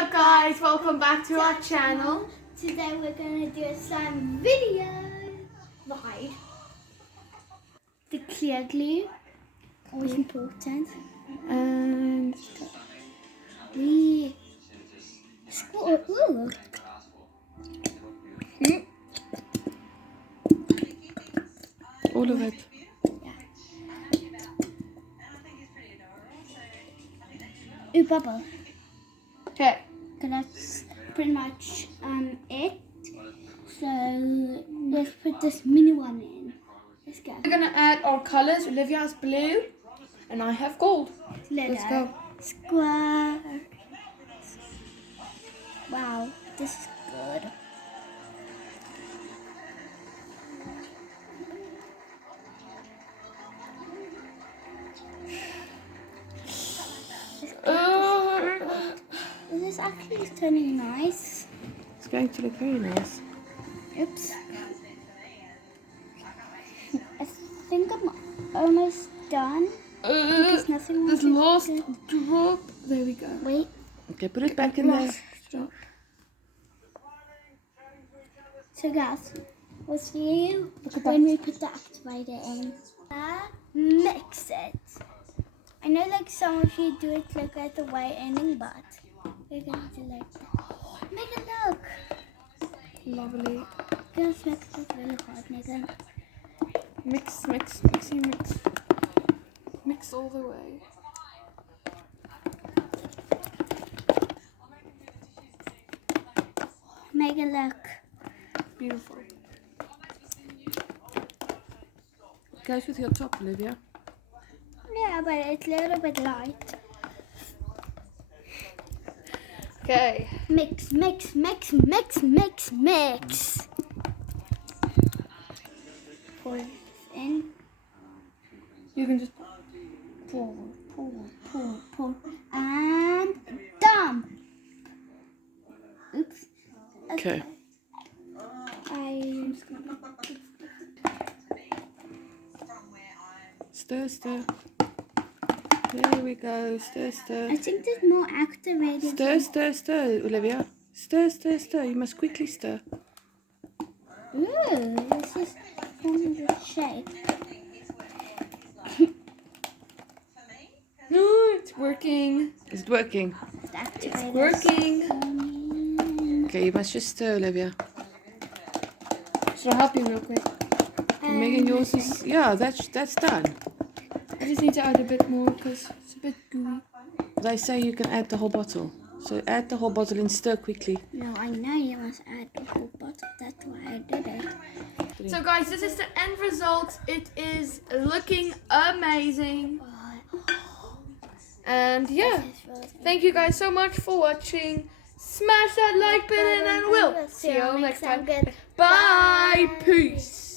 What's up guys, welcome back to our channel. Today we're going to do a slime video. Right. The clear glue, always important. And We squirt. Ooh. all of it. Ooh, bubble. Okay. Okay, that's pretty much it. So let's put this mini one in. Let's go. We're gonna add our colors. Olivia has blue and I have gold. Let's go. Squirt. Wow, this is good. This is actually turning nice. It's going to look very nice. Oops. I think I'm almost done. There's nothing This left to last do. drop. There we go. Wait. Okay, put it back in there. Last drop. So guys, we'll see you when we put the activator in. Mix it. I know like some of you do it like at the way ending, but we're going to do like that. Make it look. Lovely. Girls make it really hard, Megan. Mix, mix, mixy, mix. Mix all the way. Make it look. Beautiful. Goes with your top, Olivia. Yeah, but it's a little bit light. Okay. Mix, mix, mix, mix, mix, mix. Pour it in. You can just Pour, pour, pour, pour. And dump. Oops. Okay. Stir, stir. There we go. Stir, stir. I think there's more activated. Stir, stir, stir, Olivia. Stir, stir, stir. You must quickly stir. Ooh, this is forming the shape. No, it's working. Is it working? It's activated. It's working. Okay, you must just stir, Olivia. Should I help you real quick? Megan, yours is... Yeah, that's done. I just need to add a bit more because it's a bit gooey. They say you can add the whole bottle. So add the whole bottle and stir quickly. No, I know you must add the whole bottle. That's why I did it. So guys, this is the end result. It is looking amazing. And yeah, thank you guys so much for watching. Smash that like button and we'll see you all next time. Bye. Peace.